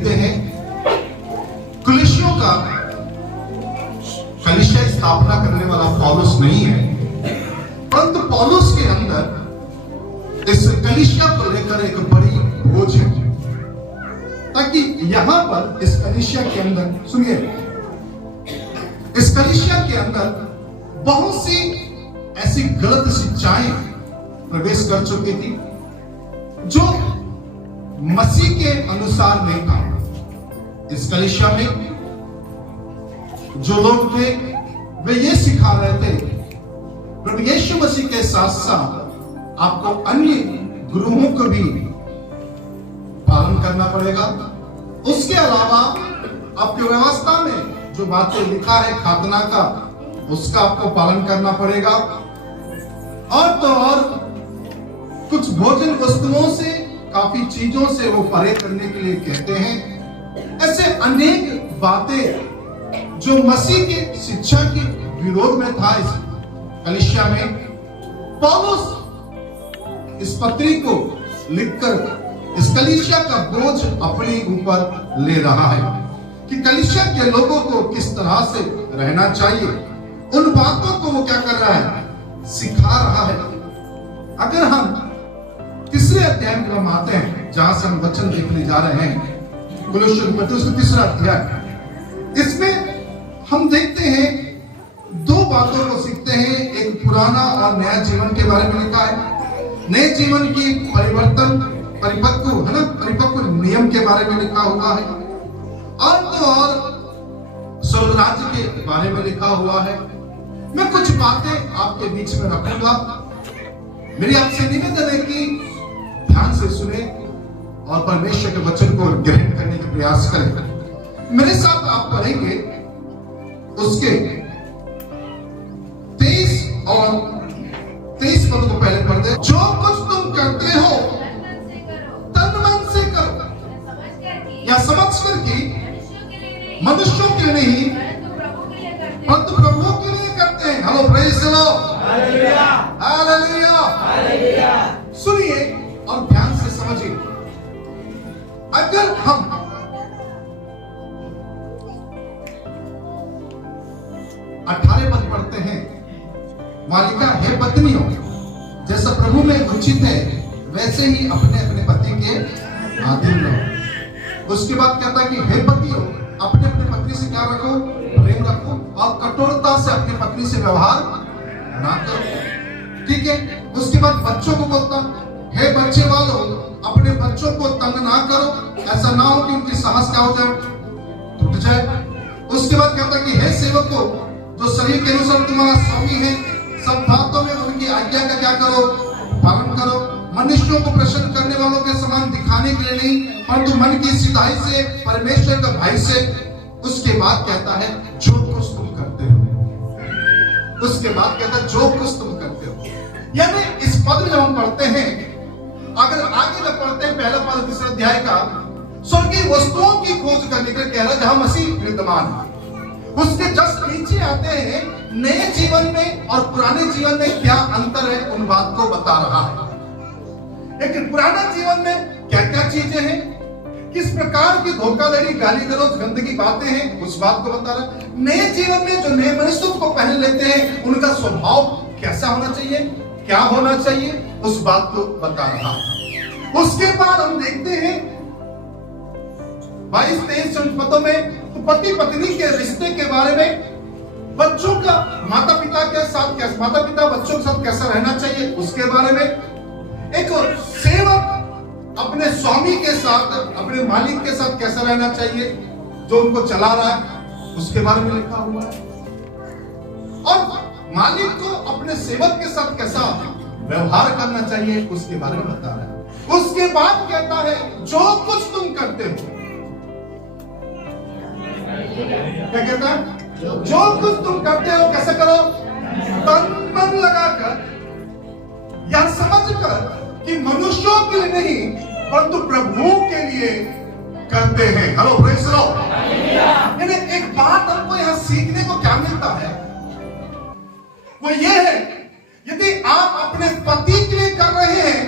देखते हैं कलीसियों का कलीसिया स्थापना करने वाला पौलुस नहीं है, परंतु पौलुस के अंदर इस कलीसिया को लेकर एक बड़ी बोझ है, ताकि यहां पर इस कलीसिया के अंदर सुनिए, इस कलीसिया के अंदर बहुत सी ऐसी गलत शिक्षाएं प्रवेश कर चुकी थी जो मसीह के अनुसार नहीं था। इस कलीसिया में जो लोग थे वे ये सिखा रहे थे प्रभु यीशु मसीह के साथ साथ आपको अन्य गुरुओं को भी पालन करना पड़ेगा। उसके अलावा आपकी व्यवस्था में जो बातें लिखा है खातना का, उसका आपको पालन करना पड़ेगा। और तो और कुछ भोजन वस्तुओं से, काफी चीजों से वो परे करने के लिए कहते हैं। ऐसे अनेक बातें जो मसीह की शिक्षा के विरोध में था इस कलीसिया में, पौलुस इस पत्री को लिखकर इस कलीसिया का बोझ अपने ऊपर ले रहा है कि कलीसिया के लोगों को किस तरह से रहना चाहिए। उन बातों को वो क्या कर रहा है, सिखा रहा है। अगर हम तीसरे अध्याय में हम आते हैं जहां से हम वचन देखने जा रहे हैं, कुलुस्सियों पत्र उसका तीसरा अध्याय, इसमें हम देखते हैं दो बातों को सीखते हैं। एक पुराना और नया जीवन के बारे में लिखा है, नए जीवन की परिपक्व नियम के बारे में लिखा हुआ है, और तो और स्वर्ग राज्य के बारे में लिखा हुआ है। मैं कुछ बातें आपके बीच में रखूंगा। मेरी आपसे निवेदन है कि ध्यान से सुने और परमेश्वर के वचन को ग्रहण करने का प्रयास करें। मेरे साथ आप पढ़ेंगे उसके 23 पद को पहले पढ़ दे। जो कुछ तुम करते हो तन मन से करो या समझ कर कि मनुष्यों के लिए नहीं परंतु प्रभु के लिए करते हैं। Hello, praise the Lord, hallelujah, hallelujah, hallelujah. सुनिए और ध्यान से समझिए। अगर हम 18 पद पढ़ते हैं, वहां लिखा है, पत्नियों जैसा प्रभु में उचित है वैसे ही अपने अपने पति के अधीन रहो। उसके बाद कहता है कि हे पतियों अपने अपने पत्नी से क्या रखो, प्रेम रखो और कठोरता से अपनी पत्नी से व्यवहार ना करो। ठीक है। उसके बाद बच्चों को बोलता, हे बच्चे वालों अपने बच्चों को तंग ना करो, ऐसा ना हो कि उनकी साहस क्या हो जाए, टूट जाए। उसके बाद कहता है कि हे सेवकों जो शरीर के अनुसार तुम्हारा स्वामी है, सब बातों में उनकी आज्ञा का क्या करो, पालन करो। मनुष्यों को प्रसन्न करने वालों के समान दिखाने के लिए नहीं, परंतु मन की सीधाई से, परमेश्वर का भय से। उसके बाद कहता है जो कुछ तुम करते हो, उसके बाद कहता है जो कुछ तुम करते हो। यानी इस पद में जब हम पढ़ते हैं, अगर आगे जब पढ़ते हैं पहला पद तीसरा अध्याय का, स्वर्गीय वस्तुओं की खोज करने के लिए कह रहा है जहां मसीह विद्यमान है। उसके जस्ट नीचे आते हैं नए जीवन में और पुराने जीवन में क्या अंतर है, उन बात को बता रहा है। लेकिन पुराने जीवन में क्या क्या चीजें हैं, किस प्रकार की धोखाधड़ी, गाली गलौज, गंदगी बातें हैं, उस बात को बता रहा है। नए जीवन में जो नए मनुष्य को पहन लेते हैं, उनका स्वभाव कैसा होना चाहिए, क्या होना चाहिए, उस बात को बता रहा है। उसके बाद हम देखते हैं 22-23 पदों में पति पत्नी के रिश्ते के बारे में, बच्चों का माता पिता के साथ कैसे, माता पिता बच्चों के साथ कैसा रहना चाहिए, उसके बारे में। एक सेवक अपने स्वामी के साथ, अपने मालिक के साथ कैसा रहना चाहिए, जो उनको चला रहा है, उसके बारे में लिखा हुआ है। और मालिक को अपने सेवक के साथ कैसा व्यवहार करना चाहिए, उसके बारे में बता रहा है। उसके बाद कहता है जो कुछ तुम करते हो, क्या कहता है, जो कुछ तुम करते हो कैसे करो, तन मन लगाकर या समझकर कि मनुष्यों के लिए नहीं परंतु प्रभु के लिए करते हैं। Hello, praise the Lord. यानी एक बात हमको यहां सीखने को क्या मिलता है, वो ये है यदि आप अपने पति के लिए कर रहे हैं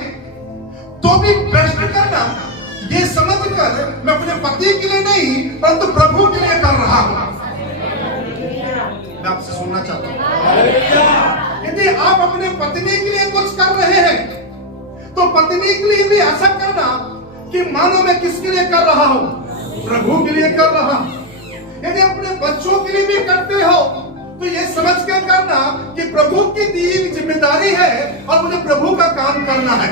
तो भी बेस्ट करना, ये समझकर खासकर मैं अपने पति के लिए नहीं परंतु प्रभु के लिए कर रहा हूं। मैं आपसे सुनना चाहता हूं, यदि आप अपने पत्नी के लिए कुछ कर रहे हैं तो पत्नी के लिए भी ऐसा करना कि मानो मैं किसके लिए कर रहा हूं, प्रभु के लिए कर रहा हूं। यदि अपने बच्चों के लिए भी करते हो तो ये समझ कर करना कि प्रभु की दी हुई जिम्मेदारी है और मुझे प्रभु का काम करना है।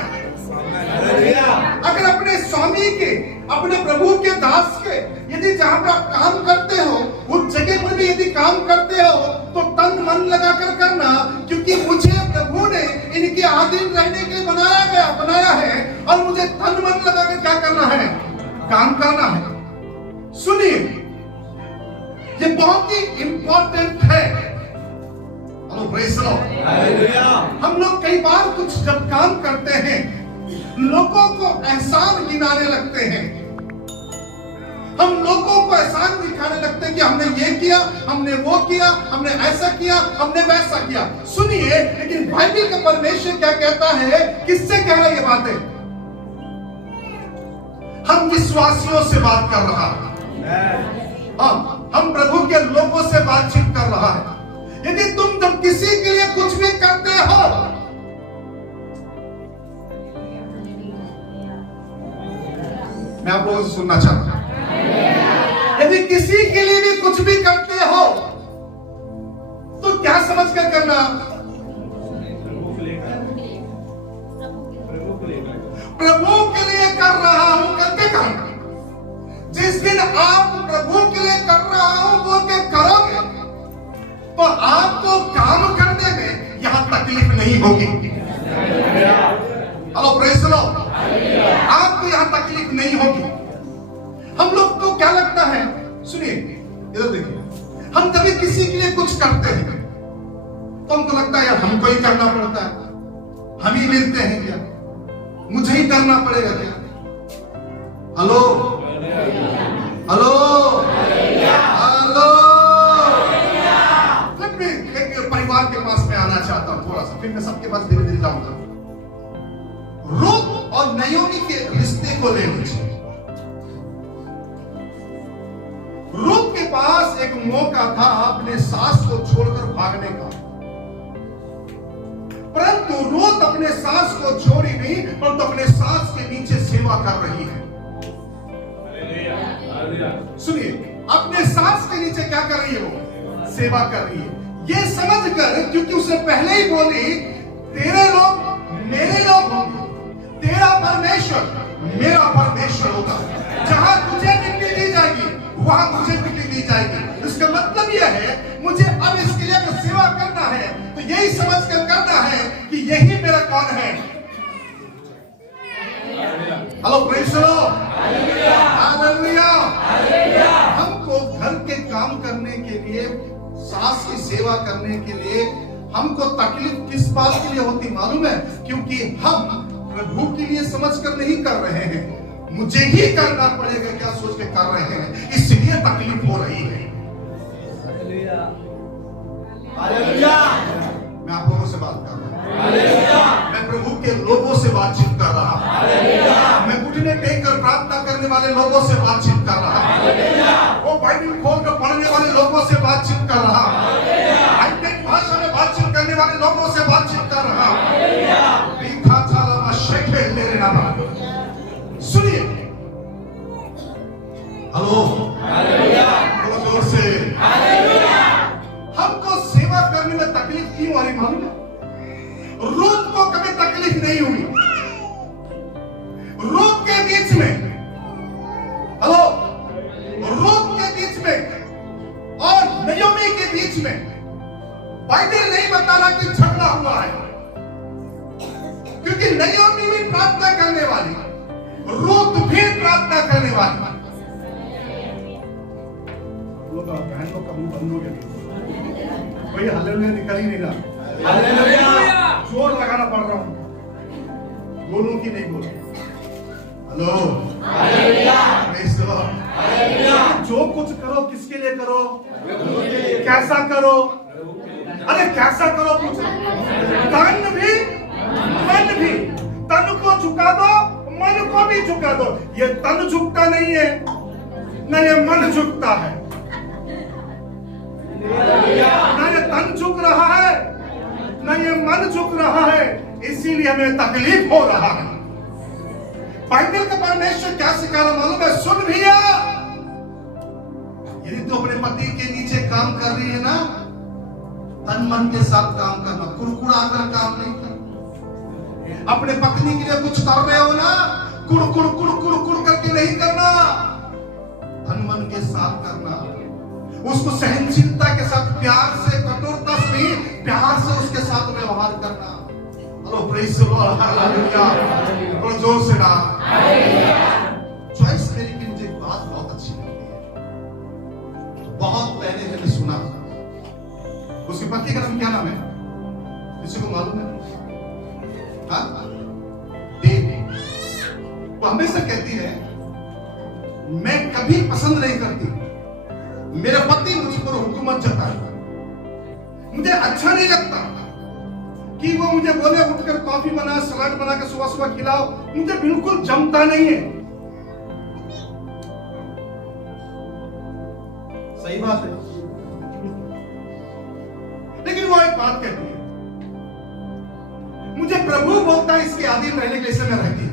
अगर अपने स्वामी के, अपने प्रभु के दास के यदि जहां पर आप काम करते हो उस जगह पर भी यदि काम करते हो तो तन मन लगा कर करना, क्योंकि मुझे प्रभु ने इनके अधीन रहने के लिए बनाया है और मुझे तन मन लगा कर क्या करना है, काम करना है। सुनिए, ये बहुत ही इंपॉर्टेंट है। Hello praise the Lord. हम लोग कई बार कुछ जब काम करते हैं लोगों को एहसान गिनाने लगते हैं, हम लोगों को एहसान दिखाने लगते हैं कि हमने ये किया, हमने वो किया, हमने ऐसा किया, हमने वैसा किया। सुनिए, लेकिन बाइबल का परमेश्वर क्या कहता है, किससे कह रहा है ये बातें? हम विश्वासियों से बात कर रहा है, हम प्रभु के लोगों से बातचीत कर रहा है। यदि तुम जब किसी के लिए कुछ भी करते हो, मैं आप लोगों से सुनना चाहता हूं, यदि किसी के लिए भी कुछ भी करते हो तो क्या समझ कर करना, प्रभु के लिए कर रहा हूं करके करना। जिस दिन आप प्रभु के लिए कर रहा हूं बोल के करोगे तो आपको काम करने में यहां तकलीफ नहीं होगी। Hello praise the Lord. आपको यहां तकलीफ नहीं होगी। हम लोग को क्या लगता है, सुनिए इधर देखिए, हम कभी किसी के लिए कुछ करते हैं तो हमको लगता है यार हमको ही करना पड़ता है, हम ही मिलते हैं क्या, मुझे ही करना पड़ेगा क्या। हेलो हेलो हेलो, परिवार के पास में आना चाहता हूं थोड़ा सा, फिर मैं सबके पास धीरे धीरे जाऊंगा। रूथ और नयोमी के रिश्ते को ले लीजिए। रूथ के पास एक मौका था अपने सास को छोड़कर भागने का, परंतु रूथ अपने सास को छोड़ी नहीं, परंतु अपने सास के नीचे सेवा कर रही है। सुनिए, अपने सास के नीचे क्या कर रही है, वो सेवा कर रही है। ये समझकर, क्योंकि उसने पहले ही बोली तेरे लोग मेरे लोग होंगे, तेरा परमेश्वर मेरा परमेश्वर होगा, जहां तुझे मिट्टी दी जाएगी वहां मुझे मिट्टी दी जाएगी। इसका मतलब यह है मुझे अब इसके लिए अगर सेवा करना है तो यही समझ कर करना है कि यही मेरा कौन है। Hello praise the Lord, hallelujah. हमको घर के काम करने के लिए, सास की सेवा करने के लिए हमको तकलीफ किस बात के लिए होती मालूम है? क्योंकि हम प्रभु के लिए समझकर नहीं कर रहे हैं, मुझे ही करना पड़ेगा क्या सोच के कर रहे हैं, इसलिए तकलीफ हो रही है। हालेलुया। मैं आप लोगों से बात कर रहा हूं, हालेलुया। मैं प्रभु के लोगों से बातचीत कर रहा हूं, हालेलुया। मैं घुटने टेक कर प्रार्थना करने वाले लोगों से बातचीत कर रहा हूं, हालेलुया। वो बाइबल खोल कर पढ़ने वाले लोगों से बातचीत कर रहा हूं, हालेलुया। हाईटेक भाषा में बातचीत करने वाले लोगों से बातचीत कर रहा हूं, हालेलुया। सुनिए, हेलो हालेलुया, बहुत जोर से हालेलुया। हमको सेवा करने में तकलीफ क्यों आ रही मालूम है? रूथ को कभी तकलीफ नहीं हुई। रूथ के बीच में, हेलो, रूथ के बीच में और नयोमी के बीच में बाइबल नहीं बता रहा कि झगड़ा हुआ है, क्योंकि नयोमी भी प्रार्थना करने वाली, रूथ भी प्रार्थना करने वाली। बहन लोग का मुंह बंद हो गया, कोई हालेलुया निकल ही नहीं रहा। हालेलुया, जोर लगाना पड़ रहा हूं, दोनों की नहीं बोल। Hello hallelujah, praise the Lord, hallelujah. जो कुछ करो किसके लिए करो, कैसा करो, अरे कैसा करो पूछो। तन भी मन भी, तन को झुका दो, मन को भी झुका दो। ये तन झुकता नहीं है, न ये मन झुकता है, न ये तन झुक रहा है, न ये मन झुक रहा है, इसीलिए हमें तकलीफ हो रहा है। बाइबल का परमेश्वर क्या सिखा रहा मालूम है? सुन भैया, यदि तू अपने पति के नीचे काम कर रही है ना, तन मन के साथ काम करना, कुड़कुड़ा कर काम नहीं करना। अपने पत्नी के लिए कुछ कर रहे हो ना, कुड़ कुड़ कुड़ कुड़ कुड़ करके नहीं करना, तन मन के साथ करना। उसको सहनशीलता के साथ, प्यार से, कठोरता से नहीं, प्यार से उसके साथ व्यवहार करना। Hello praise the Lord, hallelujah, और जोर से ना चॉइस मेरी की मुझे एक बात बहुत अच्छी लगती है, बहुत पहले मैंने सुना। उसके पति का नाम क्या नाम है, किसी को मालूम है? देव। वो हमेशा कहती है मैं कभी पसंद नहीं करती मेरे पति मुझ पर हुकूमत जताए। मुझे अच्छा नहीं लगता कि वो मुझे बोले उठकर कॉफी बना, सलाद बना के सुबह सुबह खिलाओ, मुझे बिल्कुल जमता नहीं है। सही बात है, लेकिन वो एक बात कहती है, मुझे प्रभु बोलता है इसके अधीन रहने के लिए मैं रहती हूं,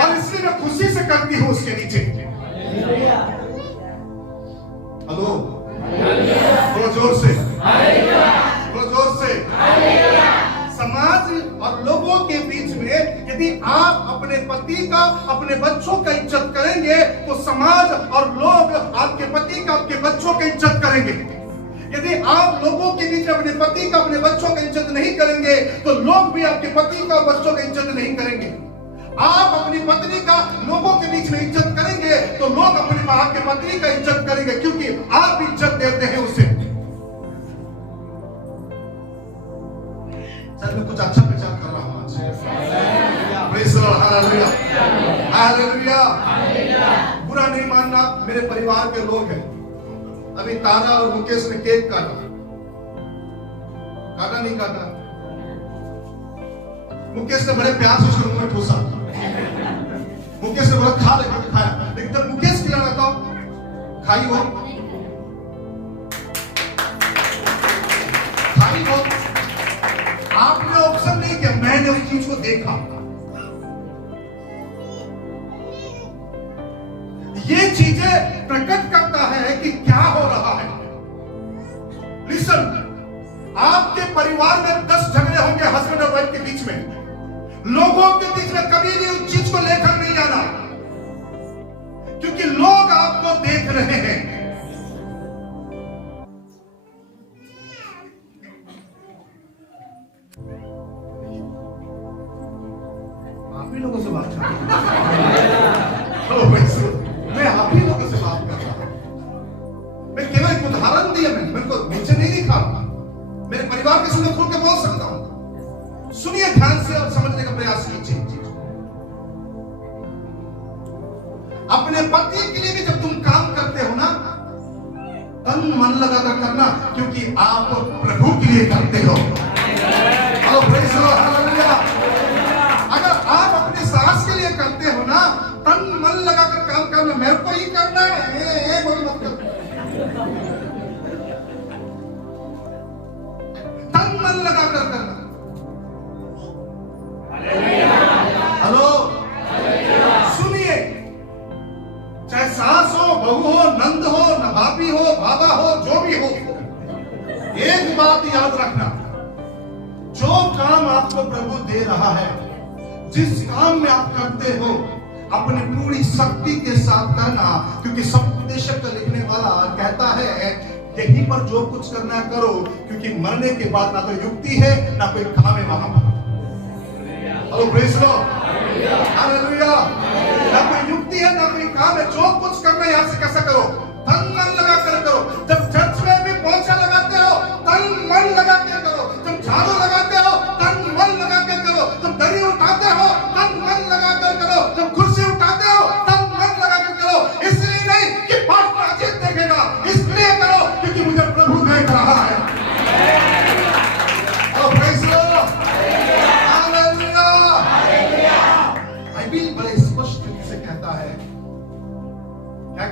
और इसलिए मैं खुशी से करती हूं उसके नीचे। हेलो, थोड़ा जोर से, थोड़ा जोर से। समाज और लोगों के बीच में यदि आप अपने पति का, अपने बच्चों का इज्जत करेंगे, तो समाज और लोग आपके पति का, आपके बच्चों का इज्जत करेंगे। यदि आप लोगों के बीच अपने पति का, अपने बच्चों का इज्जत नहीं करेंगे, तो लोग भी आपके पति का, बच्चों का इज्जत नहीं करेंगे। आप अपनी पत्नी का लोगों के बीच में इज्जत करेंगे, तो लोग अपने आपके पत्नी का इज्जत करेंगे, क्योंकि आप इज्जत देते हैं उसे। सर मैं कुछ अच्छा प्रचार कर रहा हूं आज। Praise the Lord, hallelujah, hallelujah. बुरा नहीं मानना, मेरे परिवार के लोग हैं। अभी तारा और मुकेश ने केक काटा, काटा नहीं काटा? मुकेश ने बड़े प्यार से उसके मुंह में ठूसा। मुकेश ने बोला खा ले, खाया, लेकिन जब मुकेश खिला रहा था, खाई हो, खाई हो। आपने ऑप्शन नहीं किया, मैंने उस चीज को देखा। ये चीजें प्रकट करता है कि क्या हो रहा है। लिसन, आपके परिवार में 10 झगड़े होंगे हस्बैंड और वाइफ के बीच में, लोगों के बीच में कभी भी उस चीज को लेकर नहीं आना, क्योंकि लोग आपको देख रहे हैं। आप ही लोगों से बात कर रहा हूं, मैं आप ही लोगों से बात कर रहा हूं। मैं केवल एक उदाहरण दिया, मैंने मेरे को नीचे नहीं लिखा, मेरे परिवार के सामने खुल के बोल सकता हूं। सुनिए ध्यान से और समझने का प्रयास कीजिए। अपने पति के लिए भी जब तुम काम करते हो ना, तन मन लगाकर करना, क्योंकि आप प्रभु के लिए करते हो। Praise the Lord, hallelujah. अगर आप अपनी सास के लिए करते हो ना, तन मन लगाकर काम करना, मेरे को ही करना है, बोल मत कर। तन मन लगाकर करना। हेलो, सुनिए, चाहे सास हो, बहू हो, नंद हो, भाभी हो, बाबा हो, जो भी हो, एक बात याद रखना, जो काम आपको प्रभु दे रहा है, जिस काम में आप करते हो, अपनी पूरी शक्ति के साथ करना, क्योंकि सत्योपदेशक लिखने वाला कहता है यहीं पर जो कुछ करना करो, क्योंकि मरने के बाद ना तो युक्ति है ना कोई काम है वहां पर। Praise the Lord, hallelujah. ना कोई युक्ति है ना कोई काम है, जो कुछ करना है यहां से कैसा करो, तन मन लगा कर करो। जब चर्च में भी पोछा लगाते हो, तन मन लगा के करो। जब झाड़ू लगाते हो, तन मन लगा के करो। जब दरी उठाते हो, तन मन लगा कर करो। जब कुर्सी उठाते हो, तन मन लगा कर करो। इसलिए नहीं कि पास्टर अजीत देखेगा, इसलिए करो क्योंकि मुझे प्रभु देख रहा है। Praise the Lord, hallelujah.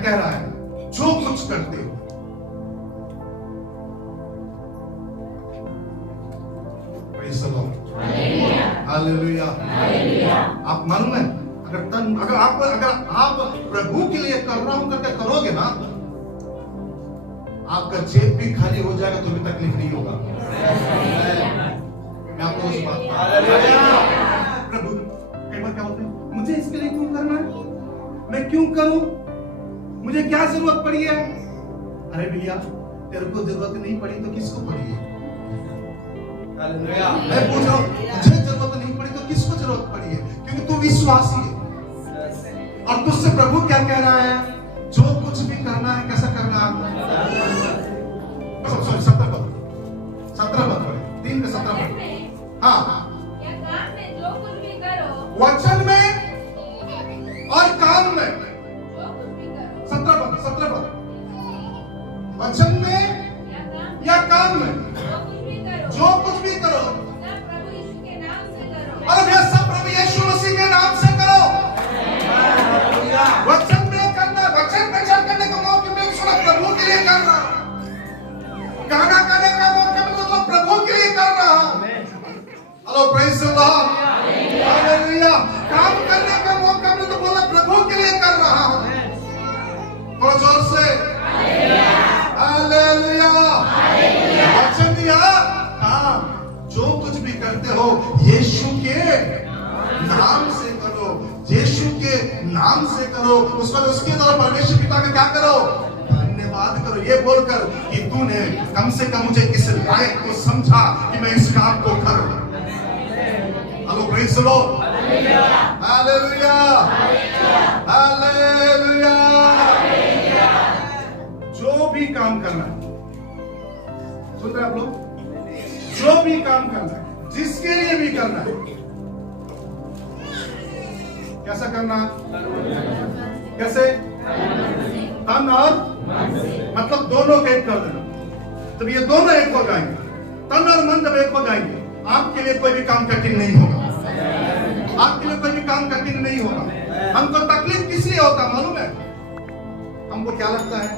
कह रहा है, जो कुछ करते हो हालेलुया। आप मालूम है, अगर आप प्रभु के लिए कर रहा हूं करके करोगे ना, आपका जेब भी खाली हो जाएगा तो भी तकलीफ नहीं होगा। मैं आपको उस बात प्रभु कई बार क्या बोलते हैं, मुझे इसके लिए क्यों करना है, मैं क्यों करूं, मुझे क्या जरूरत पड़ी है। अरे भैया, तेरे को जरूरत नहीं पड़ी तो किसको पड़ी है? मैं पूछ रहा हूं, मुझे जरूरत नहीं पड़ी तो किसको जरूरत पड़ी है? क्योंकि तू विश्वासी है और तुझसे प्रभु क्या कह रहा है, जो कुछ भी करना है कैसा करना है। 17 पद 3 में 17 पद। हाँ, जो कुछ भी करो, वचन में और काम में, जो कुछ भी करो, 17 पद, वचन में या काम में, जो कुछ भी करो, सब प्रभु यीशु के नाम से करो। और यह सब प्रभु यीशु मसीह के नाम से करो। वचन में करना, वचन प्रचार करने का मौका मिले सुना, प्रभु के लिए कर रहा। गाना गाने का मौका मिले तो प्रभु के लिए कर रहा। Hello, praise the Lord, hallelujah. काम करने का मौका मिले तो बोला प्रभु के लिए कर रहा हूं। थोड़ा जोर से हालेलुया। वचन दिया, काम, जो कुछ भी करते हो यीशु के नाम से करो, यीशु के नाम से करो। उसके द्वारा परमेश्वर पिता का क्या करो, धन्यवाद करो, ये बोलकर कि तूने कम से कम मुझे इस लायक को समझा कि मैं इस काम को करूं। Hello, praise the Lord, hallelujah, hallelujah. जो भी काम करना, सुन रहे आप लोग, जो भी काम करना है, जिसके लिए भी करना है, कैसा करना, कैसे, तन और मतलब दोनों को एक कर देना। तब ये दोनों एक हो जाएंगे, तन और मन जब एक हो जाएंगे, आपके लिए कोई भी काम कठिन नहीं होगा। आपके लिए कोई भी काम कठिन नहीं होगा। हमको तकलीफ किस लिए होता मालूम है? हमको क्या लगता है,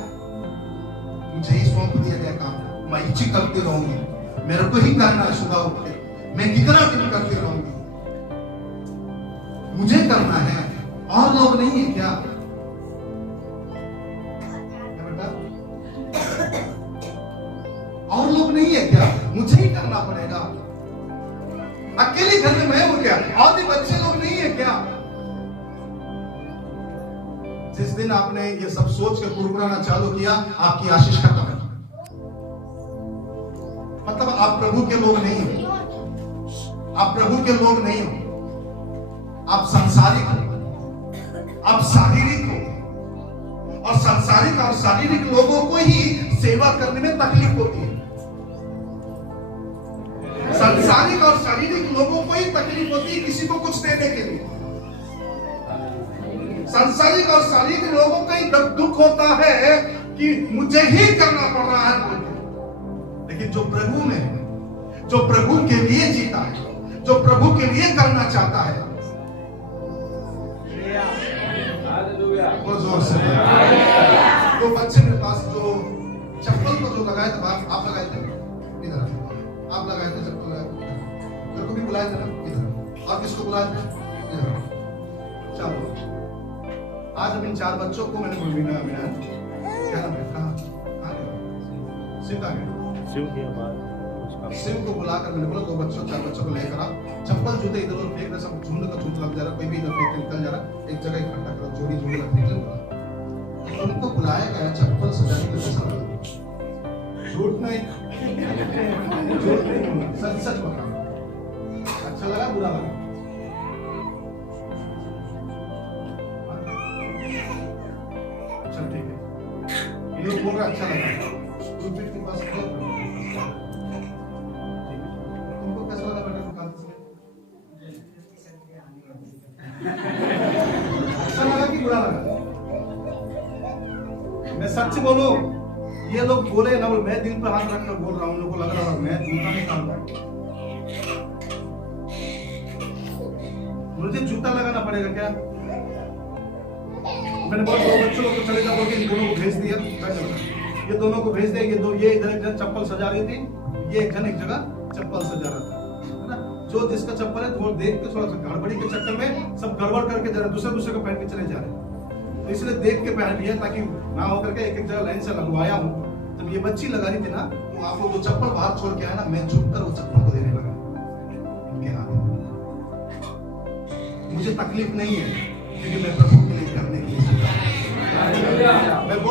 मुझे ही सौंप दिया गया काम, मैं इच्छी करती रहूंगी, मेरे को ही करना है, सुबह उठ के मैं कितना दिन करती रहूंगी, मुझे करना है, और लोग नहीं है क्या? बेटा, और लोग नहीं है क्या? मुझे ही करना पड़ेगा। अकेले घर में मैं हूं क्या? और भी बच्चे लोग नहीं है क्या? जिस दिन आपने ये सब सोच के कुरकुराना चालू किया, आपकी आशीष खत्म है। मतलब आप प्रभु के लोग नहीं हो, आप प्रभु के लोग नहीं हो, आप सांसारिक हो, आप शारीरिक हो, और सांसारिक और शारीरिक लोगों को ही सेवा करने में तकलीफ होती है। सांसारिक और शारीरिक लोगों को ही तकलीफ होती है किसी को कुछ देने के लिए। सांसारिक और शारीरिक लोगों को ही दुख होता है कि मुझे ही करना पड़ रहा है। लेकिन जो प्रभु में है, जो प्रभु के लिए जीता है, जो प्रभु के लिए करना चाहता है, वो जोर से तो बच्चे मेरे पास जो चप्पल को जो लगाए थे, आप लगाए थे इधर, आप लगाए थे चप्पल लगाए थे, तेरे को भी बुलाए थे ना इधर, और किसको बुलाए थे इधर। चलो, आज अब इन 4 बच्चों को मैंने बोल दिया, क्या नाम है, कहाँ शिव का गया, शिव को बुलाकर मैंने बोला 2 बच्चों 4 बच्चों को लेकर आओ, चप्पल जूते इधर उधर फेंक रहे, सब झुंड का झुंड लग जा रहा, कोई भी इधर फेंक निकल जा रहा, एक जगह इकट्ठा करो, जोड़ी जोड़ी रखने के लिए उनको बुलाया गया, चप्पल सजाने के लिए सब झूठ नहीं, झूठ नहीं, सच सच बताओ, अच्छा लगा बुरा लगा? चल ठीक है, ये लोग बोल रहे अच्छा लगा, के पास तुमको कैसा लगा बेटा दुकान से? अच्छा लगा कि बुरा लगा? मैं सच बोलूं, ये लोग बोले ना, मैं दिल पर हाथ रखकर बोल रहा हूं, उन लोगों को लग रहा है मैं जूता निकाल रहा हूं। मुझे जूता लगाना पड़ेगा क्या? मैंने बोला दो बच्चों को चले जाओ कि इन दोनों को भेज दिया, ये दोनों को भेज दिया, ये इधर एक जगह चप्पल सजा रही थी, ये एक जन एक जगह चप्पल सजा रहा था, है ना। जो जिसका चप्पल है वो देख के थोड़ा सा गड़बड़ी के चक्कर में सब गड़बड़ करके जा रहे, दूसरे को पहन के चले जा रहे। तो इसलिए देख के पहन लिया ताकि ना होकर के एक एक जगह लाइन से लगवाया हूँ। जब ये बच्ची लगा रही थी ना, तो आप लोग जो चप्पल बाहर छोड़ के आए ना, मैं झुक कर वो चप्पल को देने लगा इनके हाथ में। मुझे तकलीफ नहीं है क्योंकि मैं प्रभु के लिए करने के लिए